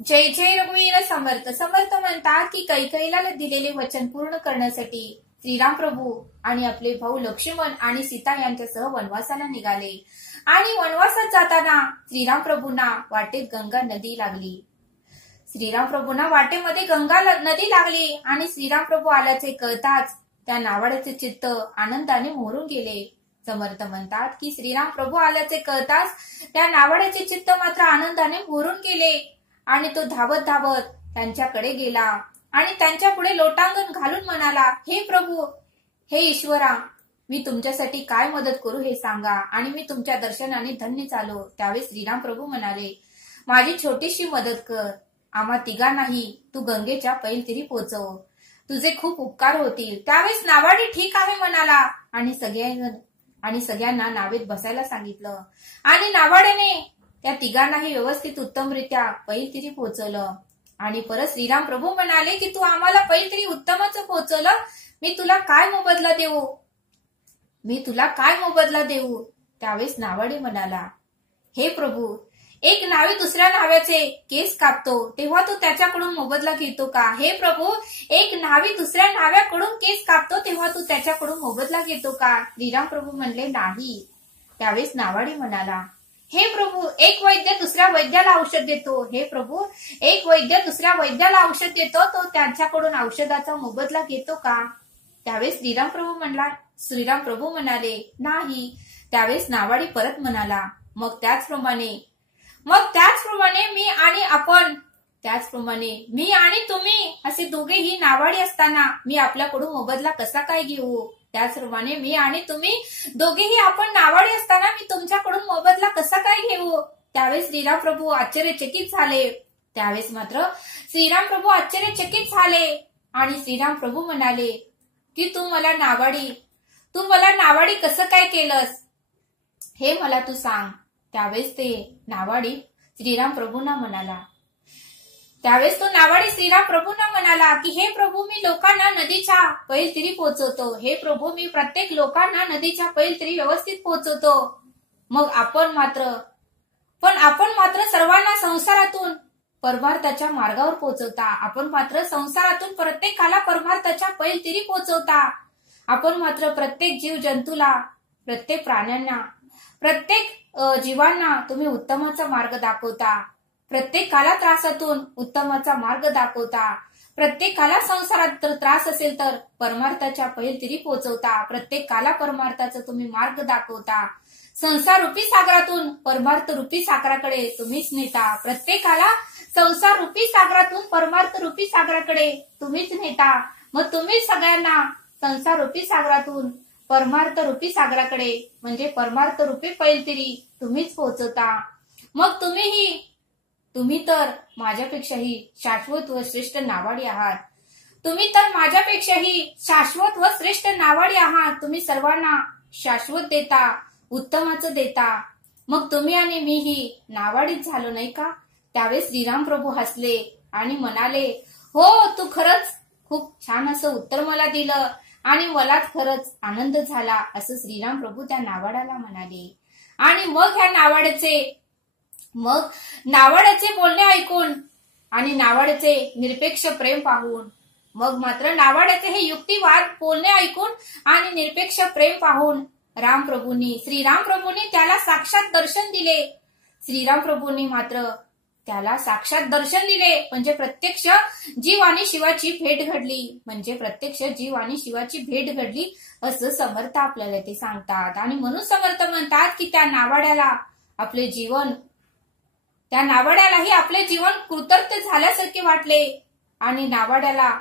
जय जय रघुवीर समर्थ समर्थ म्हणतात की कैकेयीला दिलेले वचन पूर्ण करण्यासाठी श्रीराम प्रभू आणि आपले भाऊ लक्ष्मण आणि सीता यांच्यासह वनवासाला निघाले। आणि वनवासात जाताना श्रीराम प्रभूंना वाटेत गंगा नदी लागली। श्रीराम प्रभूंना वाटेमध्ये गंगा नदी लागली आणि श्रीराम प्रभू आल्याचे कळताच त्या नावाड्याचे चित्त आनंदाने मोहरून गेले। समर्थ म्हणतात की श्रीराम प्रभू आल्याचे कळताच त्या नावाड्याचे चित्त मात्र आनंदाने मोहरून गेले आणि तो धावत धावत त्यांच्याकडे गेला आणि त्यांच्या पुढे लोटांगण घालून म्हणाला, हे प्रभू, हे ईश्वरा, मी तुमच्यासाठी काय मदत करू हे सांगा आणि मी तुमच्या दर्शनाने धन्य झालो। त्यावेळी श्रीराम प्रभू म्हणाले, माझी छोटीशी मदत कर, आम्हा तिघांनाही तू गंगेच्या पैलतीरी पोहोचव, तुझे खूप उपकार होतील। त्यावेळेस नावाडी ठीक आहे म्हणाला आणि सगळ्यांना नावेत बसायला सांगितलं आणि नावाड्याने त्या तिघांनाही व्यवस्थित उत्तमरित्या पैलतीरी पोहोचवलं। आणि परत श्रीराम प्रभू म्हणाले की तू आम्हाला पैलतीरी उत्तमच पोहोचवलं, मी तुला काय मोबदला देऊ? त्यावेळेस नावाडी म्हणाला, हे प्रभू, एक नावी दुसऱ्या नाव्याचे केस कापतो तेव्हा तू त्याच्याकडून मोबदला घेतो का? हे प्रभू, एक नावी दुसऱ्या नाव्याकडून केस कापतो तेव्हा तू त्याच्याकडून मोबदला घेतो का? श्रीराम प्रभू म्हणले, नाही। त्यावेळेस नावाडी म्हणाला, हे प्रभू, एक वैद्य दुसऱ्या वैद्याला औषध देतो, हे प्रभू, एक वैद्य दुसऱ्या वैद्याला औषध देतो, तो त्यांच्याकडून औषधाचा मोबदला घेतो का? त्यावेळेस श्रीराम प्रभू म्हणाले, नाही। त्यावेळेस नावाडी परत म्हणाला, मग त्याचप्रमाणे मी आणि तुम्ही असे दोघेही नावाडी असताना मी आपल्याकडून मोबदला कसा काय घेऊ? त्याचप्रमाणे मी आणि तुम्ही दोघेही आपण नावाडी असताना मी तुमच्याकडून मोबदला कसा काय घेऊ? त्यावेळेस श्रीराम प्रभू आश्चर्यचकित झाले। आणि श्रीराम प्रभू म्हणाले की तू मला नावाडी कसं काय केलंस हे मला तू सांग। त्यावेळेस तो नावाडी श्रीराम प्रभूंना म्हणाला की हे प्रभू, मी लोकांना नदीच्या पैलतीरी पोहोचवतो, हे प्रभू, मी प्रत्येक लोकांना नदीच्या पैलतीरी व्यवस्थित पोहोचवतो। मग आपण मात्र सर्वांना संसारातून परमार्थाच्या मार्गावर पोहोचवता, आपण मात्र संसारातून प्रत्येकाला परमार्थाच्या पैलतीरी पोहोचवता, आपण मात्र प्रत्येक जीव जंतूला, प्रत्येक प्राण्यांना, प्रत्येक जीवांना तुम्ही उत्तमाचा मार्ग दाखवता, प्रत्येकाला त्रासातून उत्तमाचा मार्ग दाखवता, प्रत्येकाला संसारात त्रास असेल तर परमार्थाच्या पैलतीरी पोहोचवता, प्रत्येकाला परमार्थाचा तुम्ही मार्ग दाखवता, संसार रूपी सागरातून परमार्थ रूपी सागराकडे तुम्हीच नेता, प्रत्येकाला संसार रूपी सागरातून परमार्थ रूपी सागराकडे तुम्हीच नेता। मग तुम्ही सगळ्यांना संसार रूपी सागरातून परमार्थ रूपी सागराकडे म्हणजे परमार्थ रूपी पैलतीरी तुम्हीच पोहोचवता। मग तुम्ही तर माझ्यापेक्षाही शाश्वत व श्रेष्ठ नावाडी आहात, तुम्ही सर्वांना शाश्वत देता, उत्तमाचं देता, मग तुम्ही आणि मीही नावाडीच झालो नाही का? त्यावेळेस श्रीराम प्रभू हसले आणि म्हणाले, हो, तू खरंच खूप छान असं उत्तर मला दिलं आणि मला खरंच आनंद झाला, असं श्रीराम प्रभू त्या नावाड्याला म्हणाले। आणि मग नावाड्याचे बोलणे ऐकून आणि नावाड्याचे निरपेक्ष प्रेम पाहून, मग मात्र नावाड्याचे हे युक्तिवाद बोलणे ऐकून आणि निरपेक्ष प्रेम पाहून श्रीराम प्रभूंनी त्याला साक्षात दर्शन दिले। श्रीराम प्रभूंनी मात्र त्याला साक्षात दर्शन दिले म्हणजे प्रत्यक्ष जीव आणि शिवाची भेट घडली असं समर्थ आपल्याला ते सांगतात। आणि म्हणून समर्थ म्हणतात की त्या नावाड्यालाही आपले जीवन कृतज्ञ झाल्यासारखे वाटले आणि नावाड्याला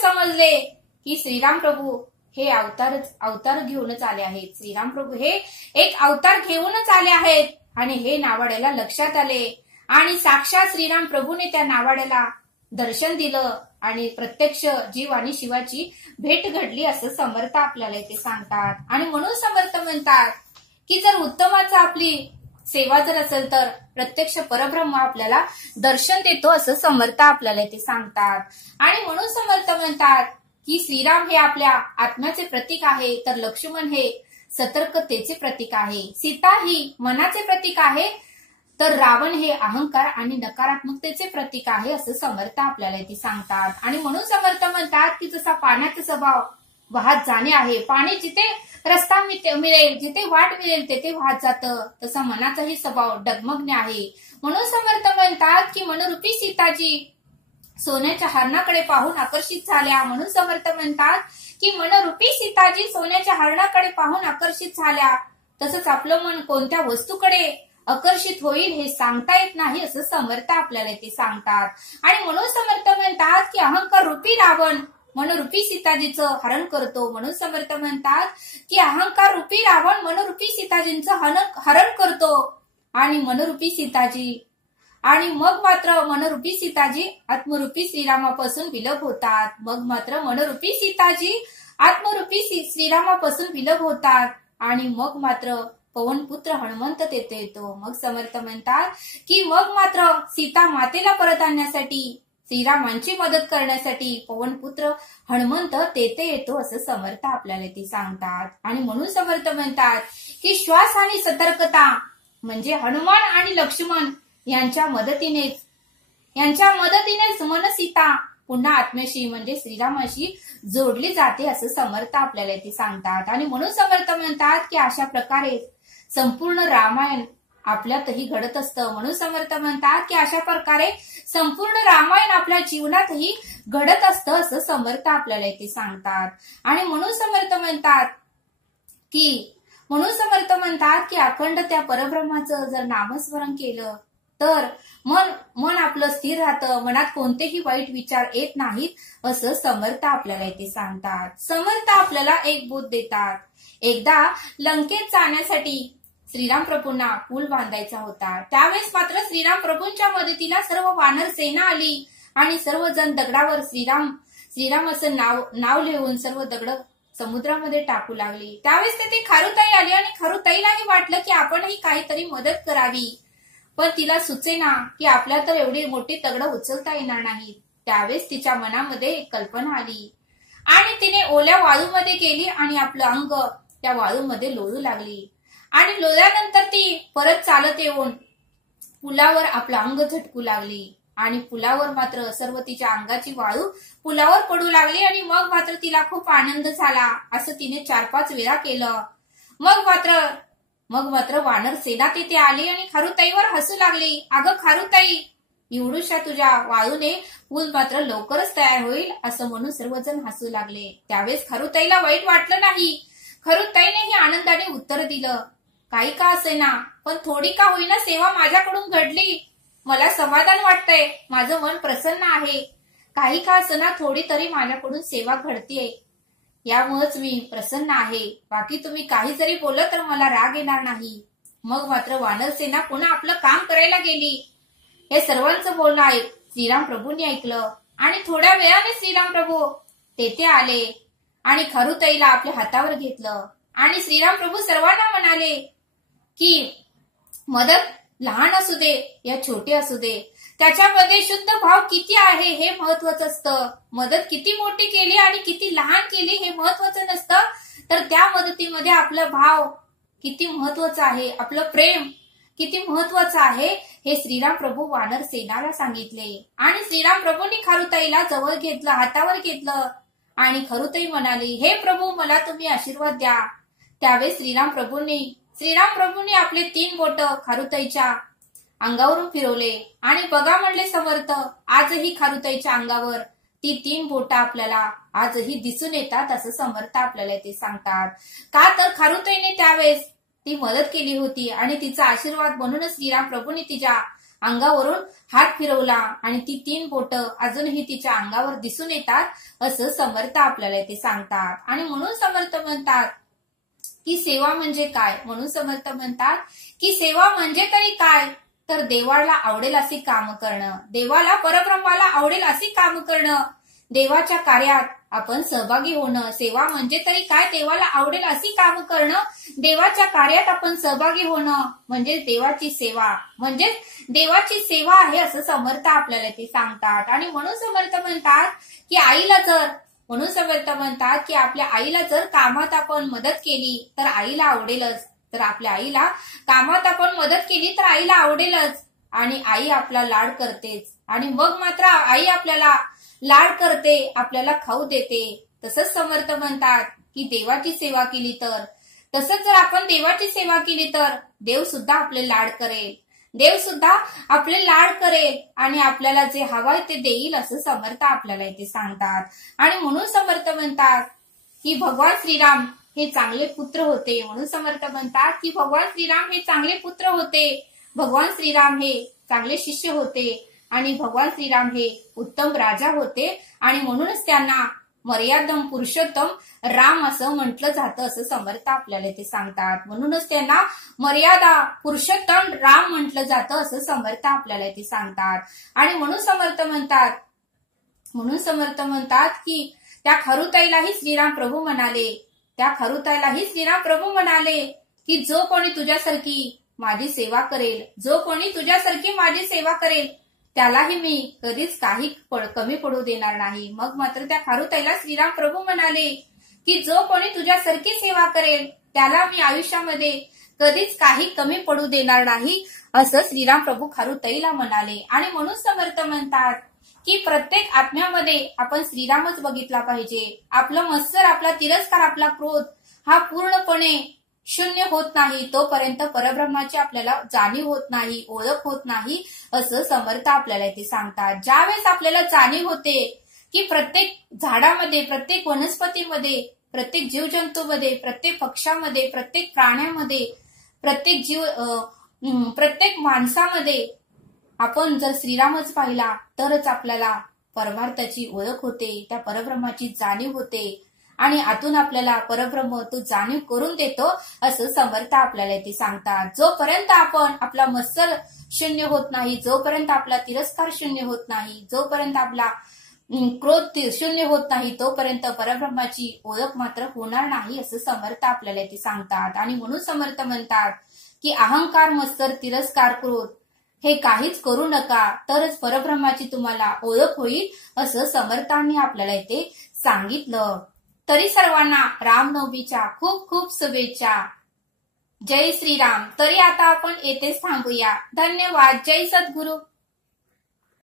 समजले की श्रीराम प्रभू हे अवतार घेऊनच आले आहेत, श्रीराम प्रभू हे एक अवतार घेऊनच आले आहेत। आणि हे नावाड्याला लक्षात आले आणि साक्षात श्रीराम प्रभूने त्या नावाड्याला दर्शन दिलं आणि प्रत्यक्ष जीव आणि शिवाची भेट घडली असं समर्थ आपल्याला ते सांगतात। आणि म्हणून समर्थ म्हणतात की जर उत्तमाचा आपली सेवा जर असेल तर प्रत्यक्ष परब्रह्म आपल्याला दर्शन देतो असं समर्थ आपल्याला ते सांगतात। आणि म्हणून समर्थ म्हणतात की श्रीराम हे आपल्या आत्म्याचे प्रतीक आहे, तर लक्ष्मण हे सतर्कतेचे प्रतीक आहे, सीता ही मनाचे प्रतीक आहे, तर रावण हे अहंकार आणि नकारात्मकतेचे प्रतीक आहे असं समर्थ आपल्याला इथे सांगतात. आणि म्हणून समर्थ म्हणतात की जसा पाण्याचा स्वभाव वाहत जाणे आहे, पाणी जिथे रस्ता मिळेल, जिथे वाट मिळेल तेथे वाहत जातं, तसा मनाचाही स्वभाव डगमगणे आहे. म्हणून समर्थ म्हणतात की मनरूपी सीताजी सोन्याच्या हरणाकडे पाहून आकर्षित झाल्या. म्हणून समर्थ म्हणतात की मनरूपी सीताजी सोन्याच्या हरणाकडे पाहून आकर्षित झाल्या. तसंच आपलं मन कोणत्या वस्तूकडे आकर्षित होईल हे सांगता येत नाही असं समर्थ आपल्याला ते सांगतात. आणि म्हणून समर्थ म्हणतात की अहंकार रूपी रावण मनरूपी सीताजीचं हरण करतो. म्हणून समर्थ म्हणतात की अहंकार रूपी रावण मनरूपी सीताजींचं हरण करतो आणि मनरूपी सीताजी आणि मग मात्र मनरूपी सीताजी आत्मरूपी श्रीरामापासून विलग होतात. मग मात्र मनरूपी सीताजी आत्मरूपी श्रीरामापासून विलग होतात आणि मग मात्र पवनपुत्र हनुमंत तेथे येतो. मग समर्थ म्हणतात की मग मात्र सीता मातेला परत आणण्यासाठी श्रीरामांची मदत करण्यासाठी पवनपुत्र हनुमंत तेथे येतो असं समर्थ आपल्याला ते सांगतात. आणि म्हणून समर्थ म्हणतात की श्वास आणि सतर्कता म्हणजे हनुमान आणि लक्ष्मण यांच्या मदतीनेच मन सीता पुन्हा आत्म्याशी म्हणजे श्रीरामाशी जोडली जाते असं समर्थ आपल्याला ते सांगतात. आणि म्हणून समर्थ म्हणतात की अशा प्रकारे संपूर्ण रामायण आपल्यातही घडत असतं. म्हणून समर्थ म्हणतात की अशा प्रकारे संपूर्ण रामायण आपल्या जीवनातही घडत असतं असं समर्थ आपल्याला इथे सांगतात. आणि म्हणून समर्थ म्हणतात की अखंड त्या परब्रह्माचं जर नामस्मरण केलं तर मन आपलं स्थिर राहतं, मनात कोणतेही वाईट विचार येत नाहीत असं समर्थ आपल्याला इथे सांगतात. समर्थ आपल्याला एक बोध देतात. एकदा लंकेत जाण्यासाठी श्रीराम प्रभूंना पूल बांधायचा होता. त्यावेळेस मात्र श्रीराम प्रभूंच्या मदतीला सर्व वानर सेना आली आणि सर्वजण दगडावर श्रीराम असं नाव लिहून सर्व दगड समुद्रामध्ये टाकू लागली. त्यावेळेस तिथे खारुताई आली आणि खारुताईलाही वाटलं की आपणही काहीतरी मदत करावी, पण तिला सुचेना की आपल्या तर एवढी मोठी दगड उचलता येणार नाही. त्यावेळेस तिच्या मनामध्ये एक कल्पना आली आणि तिने ओल्या वाळूमध्ये गेली आणि आपलं अंग त्या वाळूमध्ये लोळू लागली. आणि लोळल्यानंतर ती परत चालत येऊन पुलावर आपलं अंग झटकू लागली आणि पुलावर मात्र सर्व तिच्या अंगाची वाळू पुलावर पडू लागली. आणि मग मात्र तिला खूप आनंद झाला. असं तिने 4-5 वेळा केलं. मग मात्र वानर सेना तिथे आली आणि खारुताईवर हसू लागली. अगं खारुताई, एवढूशा तुझ्या वाळूने पूल मात्र लवकरच तयार होईल असं म्हणून सर्वजण हसू लागले. त्यावेळेस खारुताईला वाईट वाटलं नाही. खारुताईनेही आनंदाने उत्तर दिलं, काही का असेना पण थोडी का होईना सेवा माझ्याकडून घडली. मला समाधान वाटतंय, माझं मन प्रसन्न आहे. काही का असेना थोडी तरी माझ्याकडून सेवा घडतीये, यामुळेच मी प्रसन्न आहे. बाकी तुम्ही काही जरी बोललं तर मला राग येणार नाही. मग मात्र वानर सेना पुन्हा आपलं काम करायला गेली. हे सर्वांचं बोलणं श्रीराम प्रभूंनी ऐकलं आणि थोड्या वेळाने श्रीराम प्रभू तेथे आले आणि खारुताईला आपल्या हातावर घेतलं आणि श्रीराम प्रभू सर्वांना म्हणाले की मदत लहान असू दे या छोटी असू दे, त्याच्यामध्ये शुद्ध भाव किती आहे हे महत्वाचं असतं. मदत किती मोठी केली आणि किती लहान केली हे महत्वाचं नसतं, तर त्या मदतीमध्ये आपला भाव किती महत्वाचं आहे, आपलं प्रेम किती महत्वाचं आहे हे श्रीराम प्रभू वानर सेनाला सांगितले. आणि श्रीराम प्रभूंनी खारुताईला जवळ घेतलं, हातावर घेतलं आणि खारुताई म्हणाली, हे प्रभू मला तुम्ही आशीर्वाद द्या. त्यावेळेस श्रीराम प्रभूंनी आपले 3 बोट खारुताईच्या अंगावरून फिरवले आणि बघा म्हणले समर्थ, आजही खारुताईच्या अंगावर ती 3 बोटं आपल्याला आजही दिसून येतात असं समर्थ आपल्याला ते सांगतात. का तर खारुताईने त्यावेळेस ती मदत केली होती आणि तिचा आशीर्वाद म्हणूनच श्रीराम प्रभूंनी तिच्या अंगावरून हात फिरवला आणि ती 3 बोटं अजूनही तिच्या अंगावर दिसून येतात असं समर्थ आपल्याला ते सांगतात. आणि म्हणून समर्थ म्हणतात की सेवा म्हणजे काय. म्हणून समर्थ म्हणतात की सेवा म्हणजे तरी काय, तर देवाला आवडेल अशी काम करणं, देवाला परब्रह्माला आवडेल अशी काम करणं, देवाच्या कार्यात आपण सहभागी होणं. सेवा म्हणजे तरी काय, देवाला आवडेल अशी काम करणं, देवाच्या कार्यात आपण सहभागी होणं म्हणजे देवाची सेवा, म्हणजे देवाची सेवा आहे असं समर्थ आपल्याला ते सांगतात. आणि म्हणून समर्थ म्हणतात की आपल्या आईला जर कामात आपण मदत केली तर आईला आवडेलच, तर आपल्या आईला कामात आपण मदत केली तर आईला आवडेलच आणि आई आपला लाड करतेच आणि मग मात्र आई आपल्याला लाड करते, आपल्याला खाऊ देते. तसंच समर्थ म्हणतात की देवाची सेवा केली तर, तसंच जर आपण देवाची सेवा केली तर देव सुद्धा आपले लाड करेल, देव सुद्धा आपले लाड करेल आणि आपल्याला जे हवंय ते देईल असं समर्थ आपल्याला इथे सांगतात. आणि म्हणून समर्थ म्हणतात की भगवान श्रीराम हे चांगले पुत्र होते. म्हणून समर्थ म्हणतात की भगवान श्रीराम हे चांगले पुत्र होते, भगवान श्रीराम हे चांगले शिष्य होते आणि भगवान श्रीराम हे उत्तम राजा होते आणि म्हणूनच त्यांना मर्यादम पुरुषोत्तम राम असं म्हटलं जातं असं समर्थ आपल्याला ते सांगतात. म्हणूनच त्यांना मर्यादा पुरुषोत्तम राम म्हटलं जातं असं समर्थ आपल्याला ते सांगतात. आणि म्हणून समर्थ म्हणतात की त्या खरुताईलाही श्रीराम प्रभू म्हणाले, त्या खरुताईलाही श्रीराम प्रभू म्हणाले की जो कोणी तुझ्यासारखी माझी सेवा करेल, जो कोणी तुझ्यासारखी माझी सेवा करेल त्यालाही मी कधीच काही कमी पडू देणार नाही. मग मात्र त्या खारुताईला श्रीराम प्रभू म्हणाले की जो कोणी तुझ्यासारखी सेवा करेल त्याला मी आयुष्यामध्ये कधीच काही कमी पडू देणार नाही असं श्रीराम प्रभू खारुताईला म्हणाले. आणि म्हणून समर्थ म्हणतात की प्रत्येक आत्म्यामध्ये आपण श्रीरामच बघितला पाहिजे. आपलं मत्सर, आपला तिरस्कार, आपला क्रोध हा पूर्णपणे शून्य होत नाही तोपर्यंत परब्रह्माची आपल्याला जाणीव होत नाही, ओळख होत नाही असं समर्थ आपल्याला इथे सांगतात. ज्यावेळेस आपल्याला जाणीव होते की प्रत्येक झाडामध्ये, प्रत्येक वनस्पतीमध्ये, प्रत्येक जीवजंतूमध्ये, प्रत्येक पक्षामध्ये, प्रत्येक प्राण्यामध्ये, प्रत्येक माणसामध्ये आपण जर श्रीरामच पाहिला तरच आपल्याला परमार्थाची ओळख होते, त्या परब्रह्माची जाणीव होते आणि आतून आपल्याला परब्रह्म तो जाणीव करून देतो असं समर्थ आपल्याला ते सांगतात. जोपर्यंत आपण आपला मत्सर शून्य होत नाही, जोपर्यंत आपला तिरस्कार शून्य होत नाही, जोपर्यंत आपला क्रोध शून्य होत नाही तोपर्यंत परब्रह्माची ओळख मात्र होणार नाही असं समर्थ आपल्याला ते सांगतात. आणि म्हणून समर्थ म्हणतात की अहंकार, मत्सर, तिरस्कार, क्रोध हे काहीच करू नका तरच परब्रह्माची तुम्हाला ओळख होईल असं समर्थांनी आपल्याला इथे सांगितलं. तरी सर्वांना रामनवमीच्या खूप खूप शुभेच्छा. जय श्रीराम. तरी आता आपण येथेच थांबूया. धन्यवाद. जय सद्गुरू.